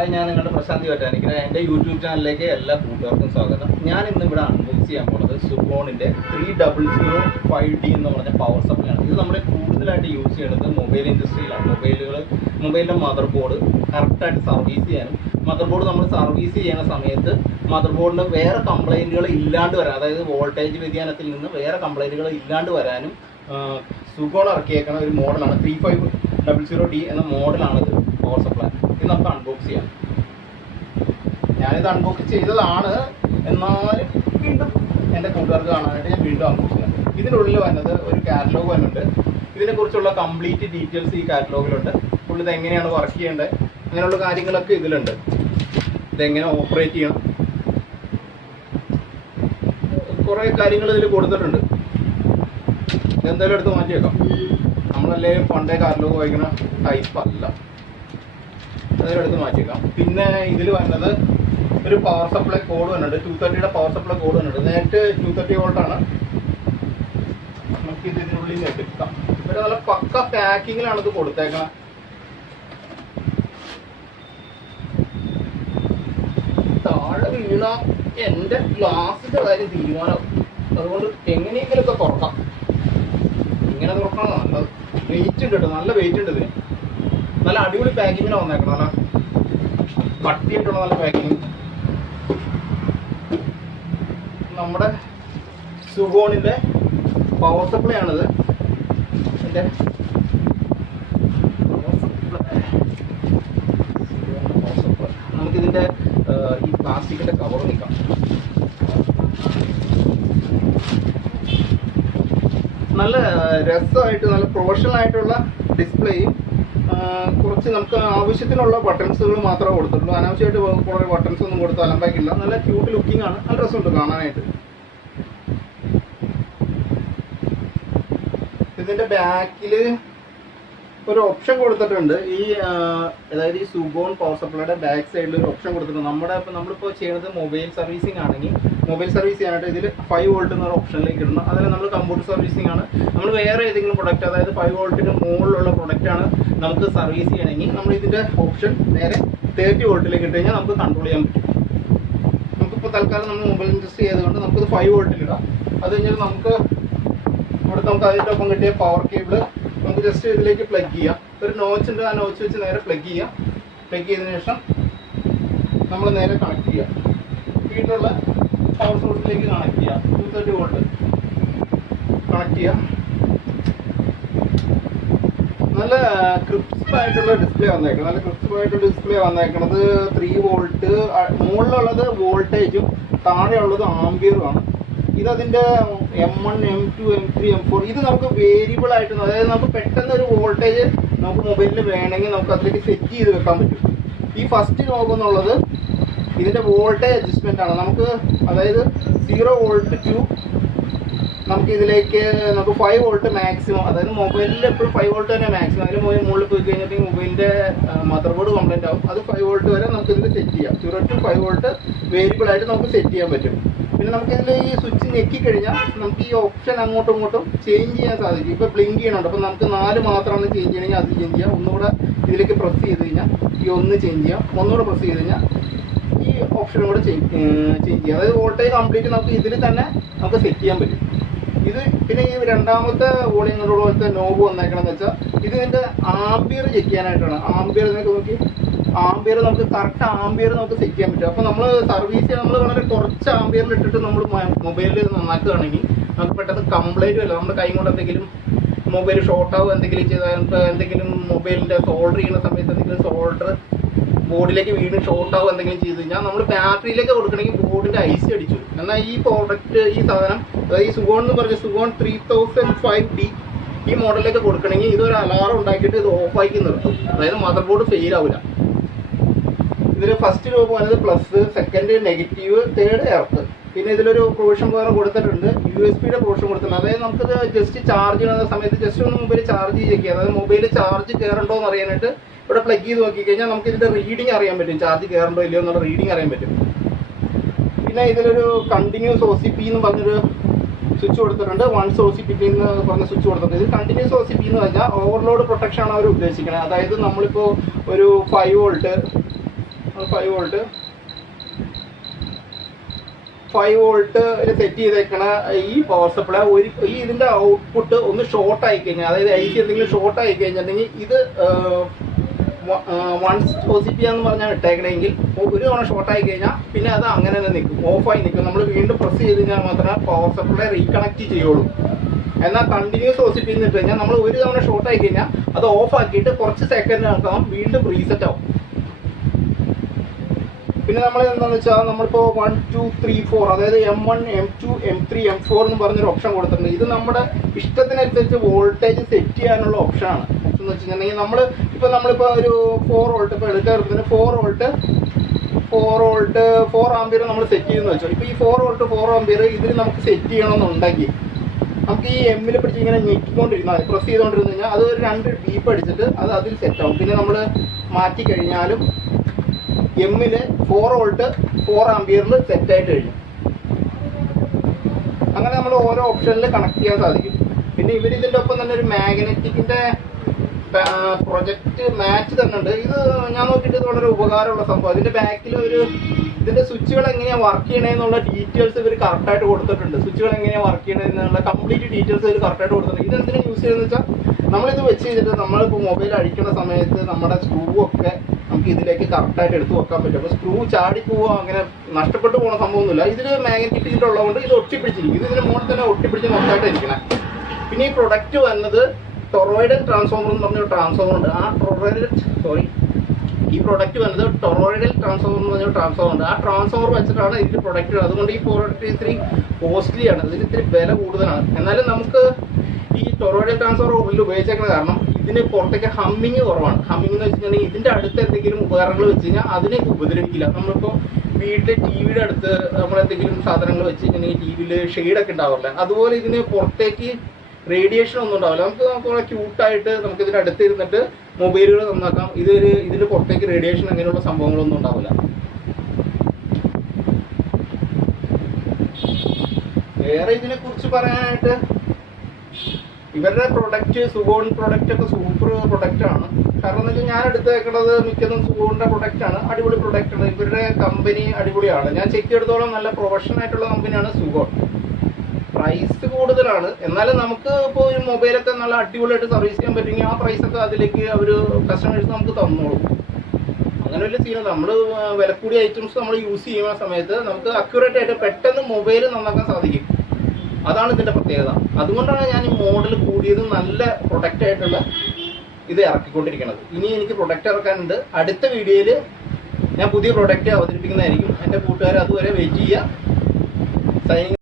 Hi, ഞാൻ നിങ്ങളുടെ പ്രശാന്തി വറ്റാനിക്കര. എൻ്റെ യൂട്യൂബ് ചാനലിലേക്ക് എല്ലാ കൂട്ടുകാർക്കും സ്വാഗതം. ഞാൻ ഇന്ന് ഇവിടെ അൺബോക്സ് ചെയ്യാൻ പോകുന്നത് സുഗോണിൻ്റെ 3005d എന്ന് പറഞ്ഞ പവർ സപ്ലൈ ആണ്. ഇത് നമ്മൾ കൂടുതലായിട്ട് യൂസ് ചെയ്യുന്നത് മൊബൈൽ ഇൻഡസ്ട്രിയിലാണ്. മൊബൈലിൻ്റെ മദർ ബോർഡ് കറക്റ്റായിട്ട് സർവീസ് ചെയ്യാനും, മദർ ബോർഡ് നമ്മൾ സർവീസ് ചെയ്യുന്ന സമയത്ത് മദർ ബോർഡിന് വേറെ കംപ്ലൈൻറ്റുകൾ ഇല്ലാണ്ട് വരാൻ, അതായത് വോൾട്ടേജ് വ്യതിയാനത്തിൽ നിന്ന് വേറെ കംപ്ലൈൻറ്റുകൾ ഇല്ലാണ്ട് വരാനും സുഗോൺ ഇറക്കിയേക്കുന്ന ഒരു മോഡലാണ്. 3500d എന്ന മോഡലാണിത് പവർ സപ്ലൈ. ഇത് നമുക്ക് അൺബോക്സ് ചെയ്യാം. ഞാനിത് അൺബോക്സ് ചെയ്തതാണ്, എന്നാലും വീണ്ടും എൻ്റെ കൂട്ടുകാർക്ക് കാണാനായിട്ട് ഞാൻ വീണ്ടും അൺബോക്സ് ചെയ്യാം. ഇതിനുള്ളിൽ വന്നത് ഒരു കാറ്റലോഗ് വന്നിട്ടുണ്ട്. ഇതിനെക്കുറിച്ചുള്ള കംപ്ലീറ്റ് ഡീറ്റെയിൽസ് ഈ കാറ്റലോഗിലുണ്ട്. ഫുൾ ഇത് എങ്ങനെയാണ് വർക്ക് ചെയ്യേണ്ടത്, അങ്ങനെയുള്ള കാര്യങ്ങളൊക്കെ ഇതിലുണ്ട്. ഇതെങ്ങനെ ഓപ്പറേറ്റ് ചെയ്യണം, കുറേ കാര്യങ്ങൾ ഇതിൽ കൊടുത്തിട്ടുണ്ട്. ഇതെന്തായാലും എടുത്ത് മാറ്റി വെക്കാം. നമ്മളല്ലേ പണ്ടേ കാറ്റലോഗ് വായിക്കുന്ന ടൈപ്പ് അല്ല, അതിലെടുത്ത് മാറ്റിയേക്കാം. പിന്നെ ഇതിൽ വരുന്നത് ഒരു പവർ സപ്ലൈ കോഡ് വന്നിട്ടുണ്ട്. 230യുടെ പവർ സപ്ലൈ കോഡ് വന്നിട്ടുണ്ട്. നേരിട്ട് 230 വോൾട്ടാണ്. നമുക്ക് ഇതിനുള്ളിൽ എടുക്കാം. ഒരു നല്ല പക്ക പാക്കിങ്ങിലാണ് ഇത് കൊടുത്തേക്കണം. താഴെ വീണ എൻ്റെ ഗ്ലാസിൻ്റെ കാര്യം തീരുമാനം. അതുകൊണ്ട് എങ്ങനെയെങ്കിലുമൊക്കെ തുറക്കാം. ഇങ്ങനെ തുറക്കണം. നല്ലത് വെയിറ്റ് ഉണ്ട് കേട്ടോ, നല്ല വെയിറ്റ് ഉണ്ട് ഇതിന്. നല്ല അടിപൊളി പാക്കിങ്ങിനാണ് വന്നേക്കണം. നല്ല കട്ടിയായിട്ടുള്ള നല്ല പാക്കിങ്. നമ്മുടെ സുഗോണിൻ്റെ പവർ സപ്ലൈ ആണിത്. ഇതിൻ്റെ നമുക്കിതിൻ്റെ ഈ പ്ലാസ്റ്റിക്കിൻ്റെ കവർ നീക്കാം. നല്ല രസമായിട്ട് നല്ല പ്രൊഫഷണൽ ആയിട്ടുള്ള ഡിസ്പ്ലേയും കുറച്ച് നമുക്ക് ആവശ്യത്തിനുള്ള ബട്ടൺസുകൾ മാത്രമേ കൊടുത്തിട്ടുള്ളൂ. അനാവശ്യമായിട്ട് കുറേ ബട്ടൺസ് ഒന്നും കൊടുത്ത് അലമ്പാക്കില്ല. നല്ല ക്യൂട്ട് ലുക്കിംഗ് ആണ്, നല്ല രസമുണ്ട് കാണാനായിട്ട്. ഇതിൻ്റെ ബാക്കിൽ ഒരു ഓപ്ഷൻ കൊടുത്തിട്ടുണ്ട്. അതായത് ഈ സുഗോൺ പവർ സപ്ലൈയുടെ ബാക്ക് സൈഡിൽ ഒരു ഓപ്ഷൻ കൊടുത്തിട്ടുണ്ട്. നമ്മളിപ്പോൾ ചെയ്യുന്നത് മൊബൈൽ സർവീസിംഗ് ആണെങ്കിൽ മൊബൈൽ സർവീസ് ചെയ്യാനായിട്ട് ഇതിൽ 5 വോൾട്ട് എന്നൊരു ഓപ്ഷനിലേക്ക് ഇടണം. അതിൽ നമ്മൾ കമ്പ്യൂട്ടർ സർവീസിംഗ് ആണ്. നമ്മൾ വേറെ ഏതെങ്കിലും പ്രൊഡക്റ്റ്, അതായത് 5 വോൾട്ടിന് മുകളിലുള്ള പ്രൊഡക്റ്റാണ് നമുക്ക് സർവീസ് ചെയ്യണമെങ്കിൽ നമ്മൾ ഇതിൻ്റെ ഓപ്ഷൻ നേരെ 30 വോൾട്ടിലേക്ക് ഇട്ട് കഴിഞ്ഞാൽ നമുക്ക് കൺട്രോൾ ചെയ്യാൻ പറ്റും. നമുക്കിപ്പോൾ തൽക്കാലം നമ്മൾ മൊബൈൽ ഇൻഡസ്ട്രി ചെയ്തുകൊണ്ട് നമുക്കിത് 5 വോൾട്ടിലിടാം. അത് കഴിഞ്ഞാൽ നമുക്ക് അതിൻ്റെ ഒപ്പം കിട്ടിയ പവർ കേബിൾ നമുക്ക് ജസ്റ്റ് ഇതിലേക്ക് പ്ലഗ് ചെയ്യാം. ഒരു നോച്ച് ഉണ്ട്, ആ നോച്ച് വെച്ച് നേരെ പ്ലഗ് ചെയ്യാം. പ്ലഗ് ചെയ്തതിന് ശേഷം നമ്മൾ നേരെ കണക്ട് ചെയ്യാം. വീട്ടിലുള്ള പവർ സോഴ്സിലേക്ക് കണക്ട് ചെയ്യാം. 230 വോൾട്ട് കണക്ട് ചെയ്യാം. നല്ല ക്രിസ്പായിട്ടുള്ള ഡിസ്പ്ലേ വന്നേക്കണം. നല്ല ക്രിസ്പായിട്ടുള്ള ഡിസ്പ്ലേ വന്നേക്കണത് 3 വോൾട്ട്. മുകളിലുള്ളത് വോൾട്ടേജും താഴെയുള്ളത് ആംബിയറുമാണ്. ഇതതിൻ്റെ M1, M2, M3, M4 ഇത് നമുക്ക് വേരിയബിൾ ആയിട്ട്, അതായത് നമുക്ക് പെട്ടെന്ന് ഒരു വോൾട്ടേജ് നമുക്ക് മൊബൈലിൽ വേണമെങ്കിൽ നമുക്ക് അതിലേക്ക് സെറ്റ് ചെയ്ത് വെക്കാൻ പറ്റും. ഈ ഫസ്റ്റ് നോക്കുന്നുള്ളത് ഇതിൻ്റെ വോൾട്ടേജ് അഡ്ജസ്റ്റ്മെൻ്റ് ആണ്. നമുക്ക് അതായത് 0 വോൾട്ട് ടു നമുക്ക് ഇതിലേക്ക് നമുക്ക് 5 വോൾട്ട് മാക്സിമം, അതായത് മൊബൈലിൽ എപ്പോഴും 5 വോൾട്ട് തന്നെ മാക്സിമം. അതിന് മുകളിൽ പോയി കഴിഞ്ഞിട്ടുണ്ടെങ്കിൽ മൊബൈലിൻ്റെ മദർ ബോർഡ് കംപ്ലൈൻ്റ് ആവും. അത് 5 വോൾട്ട് വരെ നമുക്ക് ഇതിൽ സെറ്റ് ചെയ്യാം. 0 to 5 വോൾട്ട് വേരിയബിൾ ആയിട്ട് നമുക്ക് സെറ്റ് ചെയ്യാൻ പറ്റും. പിന്നെ നമുക്ക് ഇതിൽ ഈ സ്വിച്ച് ഞെക്കിക്കഴിഞ്ഞാൽ നമുക്ക് ഈ ഓപ്ഷൻ അങ്ങോട്ടും ഇങ്ങോട്ടും ചേഞ്ച് ചെയ്യാൻ സാധിക്കും. ഇപ്പോൾ ബ്ലിങ്ക് ചെയ്യണുണ്ട്. അപ്പോൾ നമുക്ക് 4 മാത്രമാണ് ചേഞ്ച് ചെയ്യണമെങ്കിൽ അത് ചേഞ്ച് ചെയ്യാം. ഒന്നുകൂടെ ഇതിലേക്ക് പ്രസ് ചെയ്ത് കഴിഞ്ഞാൽ ഈ 1 ചേഞ്ച് ചെയ്യാം. ഒന്നുകൂടെ പ്രസ് ചെയ്ത് കഴിഞ്ഞാൽ ഈ ഓപ്ഷനും കൂടെ ചേഞ്ച് ചെയ്യാം. അതായത് വോൾട്ടേജ് കംപ്ലീറ്റ് നമുക്ക് ഇതിൽ തന്നെ നമുക്ക് സെറ്റ് ചെയ്യാൻ പറ്റും. ഇത് പിന്നെ ഈ രണ്ടാമത്തെ വോളിയം കൺട്രോൾ പോലത്തെ നോബ് വന്നേക്കണമെന്ന് വെച്ചാൽ ഇതിൻ്റെ ആംബിയർ ചെക്ക് ചെയ്യാനായിട്ടാണ്. ആംബിയർ എന്നൊക്കെ നോക്കി ആംബിയർ നമുക്ക് കറക്റ്റ് ആംബിയർ നമുക്ക് സെറ്റ് ചെയ്യാൻ പറ്റും. അപ്പോൾ നമ്മൾ സർവീസ് ചെയ്യാൻ നമ്മൾ വളരെ കുറച്ച് ആംബിയറിൽ ഇട്ടിട്ട് നമ്മൾ മൊബൈലിൽ നന്നാക്കുകയാണെങ്കിൽ നമുക്ക് പെട്ടെന്ന് കംപ്ലൈൻറ്റ് വരില്ല. നമ്മുടെ കൈ കൊണ്ട് എന്തെങ്കിലും മൊബൈൽ ഷോർട്ടാവും എന്തെങ്കിലും ചെയ്താൽ, എന്തെങ്കിലും മൊബൈലിൻ്റെ സോൾഡർ ചെയ്യുന്ന സമയത്ത് എന്തെങ്കിലും സോൾഡർ ബോർഡിലേക്ക് വീണ്ടും ഷോർട്ടാവും എന്തെങ്കിലും ചെയ്ത് കഴിഞ്ഞാൽ നമ്മൾ ബാറ്ററിയിലേക്ക് കൊടുക്കണമെങ്കിൽ ബോർഡിൻ്റെ ഐസ് അടിച്ചു. എന്നാൽ ഈ പ്രോഡക്റ്റ്, ഈ സാധനം, അതായത് ഈ സുഗോൺ എന്ന് പറഞ്ഞ സുഗോൺ 3005d ഈ മോഡലിലേക്ക് കൊടുക്കണമെങ്കിൽ ഇതൊരു അലാറം ഉണ്ടാക്കിയിട്ട് ഇത് ഓഫാക്കി നിർത്തും. അതായത് മദർ ബോർഡ് ഫെയിൽ ആവില്ല. ഇതിൽ ഫസ്റ്റ് ലോബ് വന്നത് plus, second negative, third earth. പിന്നെ ഇതിലൊരു പ്രൊവിഷൻ വേറെ കൊടുത്തിട്ടുണ്ട്, USB-യുടെ പ്രൊവിഷൻ കൊടുത്തിട്ടുണ്ട്. അതായത് നമുക്കിത് ജസ്റ്റ് ചാർജ് ചെയ്യുന്ന സമയത്ത് ജസ്റ്റ് ഒന്ന് മൊബൈൽ ചാർജ് ചെയ്യുക, അതായത് മൊബൈൽ ചാർജ് കയറണ്ടോ എന്ന് അറിയാനായിട്ട് ഇവിടെ പ്ലഗ് ചെയ്ത് നോക്കിക്കഴിഞ്ഞാൽ നമുക്ക് ഇതിൻ്റെ റീഡിങ് അറിയാൻ പറ്റും. ചാർജ് കയറണ്ടോ ഇല്ലയോ എന്നുള്ള റീഡിങ് അറിയാൻ പറ്റും. പിന്നെ ഇതിലൊരു കണ്ടിന്യൂസ് OCP എന്ന് പറഞ്ഞൊരു സ്വിച്ച് കൊടുത്തിട്ടുണ്ട്. വൺസ് OCP എന്ന് പറഞ്ഞ സ്വിച്ച് കൊടുത്തിട്ടുണ്ട്. ഇത് കണ്ടിന്യൂസ് OCP എന്ന് പറഞ്ഞാൽ ഓവർലോഡ് പ്രൊട്ടക്ഷൻ ആണ് അവർ ഉദ്ദേശിക്കുന്നത്. അതായത് നമ്മളിപ്പോൾ ഒരു 5 വോൾട്ട് 5 വോൾട്ട് സെറ്റ് ചെയ്തേക്കണ ഈ പവർ സപ്ലൈ ഈ ഇതിന്റെ ഔട്ട്പുട്ട് ഒന്ന് ഷോർട്ട് ആയി കഴിഞ്ഞാൽ, അതായത് ഐ സി എന്തെങ്കിലും ഷോർട്ട് ആയി കഴിഞ്ഞിട്ടുണ്ടെങ്കിൽ ഇത് വൺസ് പോസിറ്റീവ് എന്ന് പറഞ്ഞാൽ ഇട്ടേക്കണമെങ്കിൽ ഒരു തവണ ഷോർട്ട് ആയി കഴിഞ്ഞാൽ പിന്നെ അത് അങ്ങനെ തന്നെ നിൽക്കും, ഓഫായി നിൽക്കും. നമ്മൾ വീണ്ടും പ്രസ് ചെയ്ത് കഴിഞ്ഞാൽ മാത്രമേ പവർ സപ്ലൈ റീകണക്ട് ചെയ്യുള്ളൂ. എന്നാൽ കണ്ടിന്യൂസ് പോസിറ്റീവ് എന്ന് ഇട്ട് കഴിഞ്ഞാൽ നമ്മൾ ഒരു തവണ ഷോർട്ട് ആയി കഴിഞ്ഞാൽ അത് ഓഫ് ആക്കിയിട്ട് കുറച്ച് സെക്കൻഡ് ആക്കാം, വീണ്ടും റീസെറ്റ് ആവും. പിന്നെ നമ്മൾ എന്താണെന്ന് വെച്ചാൽ നമ്മളിപ്പോൾ 1 2 3 4 അതായത് M1 M2 M3 M4 എന്ന് പറഞ്ഞൊരു ഓപ്ഷൻ കൊടുത്തിട്ടുണ്ട്. ഇത് നമ്മുടെ ഇഷ്ടത്തിനനുസരിച്ച് വോൾട്ടേജ് സെറ്റ് ചെയ്യാനുള്ള ഓപ്ഷനാണ്. ഓപ്ഷൻ എന്ന് വെച്ചിട്ടുണ്ടെങ്കിൽ നമ്മളിപ്പോൾ ഒരു 4 വോൾട്ട് ഇപ്പോൾ എടുക്കുന്നതിന് 4 വോൾട്ട് 4 ആംപിയർ നമ്മൾ സെറ്റ് ചെയ്യുമെന്ന് വെച്ചോ. ഇപ്പോൾ ഈ 4 വോൾട്ട് 4 ആംപിയർ ഇതിൽ നമുക്ക് സെറ്റ് ചെയ്യണമെന്നുണ്ടെങ്കിൽ നമുക്ക് ഈ എമ്മിൽ പിടിച്ച് ഇങ്ങനെ ഞെക്കിക്കൊണ്ടിരുന്നാൽ പ്രസ് ചെയ്തുകൊണ്ടിരുന്നു കഴിഞ്ഞാൽ അത് ഒരു 2 ബീപ്പ് അടിച്ചിട്ട് അത് അതിൽ സെറ്റാവും. പിന്നെ നമ്മൾ മാറ്റി കഴിഞ്ഞാലും എമ്മിൽ 4 വോൾട്ട് 4 ആംപിയറിൽ സെറ്റായിട്ട് കഴിഞ്ഞു. അങ്ങനെ നമ്മൾ ഓരോ ഓപ്ഷനിൽ കണക്ട് ചെയ്യാൻ സാധിക്കും. പിന്നെ ഇതിൻ്റെ ഒപ്പം തന്നെ ഒരു മാഗ്നറ്റിക്കിൻ്റെ പ്രൊജക്റ്റ് മാച്ച് തന്നെ ഉണ്ട്. ഇത് ഞാൻ നോക്കിയിട്ട് ഇത് വളരെ ഉപകാരമുള്ള സംഭവം. ഇതിൻ്റെ ബാക്കിൽ ഇതിൻ്റെ സ്വിച്ചുകൾ എങ്ങനെയാണ് വർക്ക് ചെയ്യണമെന്നുള്ള ഡീറ്റെയിൽസ് ഇവർ കറക്റ്റായിട്ട് കൊടുത്തിട്ടുണ്ട്. സ്വിച്ചുകൾ എങ്ങനെയാണ് വർക്ക് ചെയ്യണമെന്നുള്ള കംപ്ലീറ്റ് ഡീറ്റെയിൽസ് ഇവർ കറക്റ്റായിട്ട് കൊടുത്തിട്ടുണ്ട്. ഇതെന്തിനാണ് യൂസ് ചെയ്യുന്നത് വെച്ചാൽ നമ്മളിത് വെച്ച് കഴിഞ്ഞിട്ട് നമ്മളിപ്പോൾ മൊബൈൽ അടിക്കുന്ന സമയത്ത് നമ്മുടെ സ്ക്രൂ ഒക്കെ നമുക്ക് ഇതിലേക്ക് കറക്റ്റായിട്ട് എടുത്ത് വെക്കാൻ പറ്റും. അപ്പോൾ സ്ക്രൂ ചാടി പോവുക അങ്ങനെ നഷ്ടപ്പെട്ടു പോകുന്ന സംഭവമൊന്നുമില്ല. ഇതിൽ മാഗ്നറ്റിക് ഫീൽഡ് ഉള്ളതുകൊണ്ട് ഇത് ഒട്ടിപ്പിടിച്ചിരിക്കും. ഇതിന് മുകളിൽ തന്നെ ഒട്ടിപ്പിടിച്ച് മൊത്തമായിട്ട് ഇരിക്കണം. പിന്നെ ഈ പ്രൊഡക്റ്റ് വന്നത് ടൊറോയിഡൽ ട്രാൻസ്ഫോമർ എന്ന് പറഞ്ഞൊരു ട്രാൻസ്ഫോമർ ഉണ്ട്. ഈ പ്രൊഡക്റ്റ് വന്നത് ടൊറോയിഡൽ ട്രാൻസ്ഫോമർ എന്ന് പറഞ്ഞൊരു ട്രാൻസ്ഫോമർ ഉണ്ട്. ആ ട്രാൻസ്ഫോമർ വെച്ചിട്ടാണ് ഇതിൽ പ്രൊഡക്റ്റ്. അതുകൊണ്ട് ഈ പ്രൊഡക്റ്റ് ഇത്തിരി കോസ്റ്റ്ലിയാണ്, ഇതിന് ഇത്തിരി വില കൂടുതലാണ്. എന്നാലും നമുക്ക് ഈ ടൊറോയിഡൽ ട്രാൻസ്ഫോമർ ഉപയോഗിച്ചേക്കുന്ന കാരണം ഇതിന് പുറത്തേക്ക് ഹമ്മിങ് കുറവാണ്. ഹമ്മിങ് എന്ന് വെച്ചിട്ടുണ്ടെങ്കിൽ ഇതിൻ്റെ അടുത്ത് എന്തെങ്കിലും ഉപകരണങ്ങൾ വെച്ച് കഴിഞ്ഞാൽ അതിനെ ഉപദ്രവിക്കില്ല. നമ്മളിപ്പോൾ വീട്ടിലെ ടി വിയുടെ അടുത്ത് നമ്മളെന്തെങ്കിലും സാധനങ്ങൾ വെച്ച് കഴിഞ്ഞിട്ടുണ്ടെങ്കിൽ ടി വിയിൽ ഷെയ്ഡൊക്കെ ഉണ്ടാവില്ല, അതുപോലെ ഇതിന് പുറത്തേക്ക് റേഡിയേഷൻ ഒന്നും ഉണ്ടാവില്ല. നമുക്ക് ക്യൂട്ടായിട്ട് നമുക്ക് ഇതിൻ്റെ അടുത്ത് ഇരുന്നിട്ട് മൊബൈലുകൾ നന്നാക്കാം. ഇതിന് പുറത്തേക്ക് റേഡിയേഷൻ അങ്ങനെയുള്ള സംഭവങ്ങളൊന്നും ഉണ്ടാവില്ല. വേറെ ഇതിനെക്കുറിച്ച് പറയാനായിട്ട് ഇവരുടെ പ്രൊഡക്റ്റ് സുഗോൺ പ്രൊഡക്റ്റ് ഒക്കെ സൂപ്പർ പ്രൊഡക്റ്റ് ആണ്. കാരണം എന്ന് വെച്ചാൽ ഞാൻ എടുത്തേക്കുന്നത് മിക്കതും സുഗോണിൻ്റെ പ്രൊഡക്റ്റാണ്. അടിപൊളി പ്രൊഡക്റ്റാണ്. ഇവരുടെ കമ്പനി അടിപൊളിയാണ്. ഞാൻ ചെക്ക് ചെയ്തെടുത്തോളം നല്ല പ്രൊഫഷണൽ ആയിട്ടുള്ള കമ്പനിയാണ് സുഗോൺ. പ്രൈസ് കൂടുതലാണ്, എന്നാലും നമുക്ക് ഇപ്പോൾ ഒരു മൊബൈലൊക്കെ നല്ല അടിപൊളിയായിട്ട് സർവീസ് ചെയ്യാൻ പറ്റുമെങ്കിൽ ആ പ്രൈസൊക്കെ അതിലേക്ക് അവർ കസ്റ്റമേഴ്സ് നമുക്ക് തന്നോളും. അങ്ങനെ വലിയ സീനല്ല. നമ്മൾ വില കൂടിയ ഐറ്റംസ് നമ്മൾ യൂസ് ചെയ്യുന്ന സമയത്ത് നമുക്ക് അക്യുറേറ്റ് ആയിട്ട് പെട്ടെന്ന് മൊബൈൽ നന്നാക്കാൻ സാധിക്കും. അതാണ് ഇതിൻ്റെ പ്രത്യേകത. അതുകൊണ്ടാണ് ഞാൻ ഈ മോഡൽ കൂടിയത് നല്ല പ്രൊഡക്റ്റ് ആയിട്ടുള്ള ഇത് ഇറക്കിക്കൊണ്ടിരിക്കുന്നത്. ഇനി എനിക്ക് പ്രൊഡക്റ്റ് ഇറക്കാനുണ്ട്. അടുത്ത വീഡിയോയിൽ ഞാൻ പുതിയ പ്രൊഡക്റ്റ് അവതരിപ്പിക്കുന്നതായിരിക്കും. എൻ്റെ കൂട്ടുകാർ അതുവരെ വെയിറ്റ് ചെയ്യുക. സൈനിങ്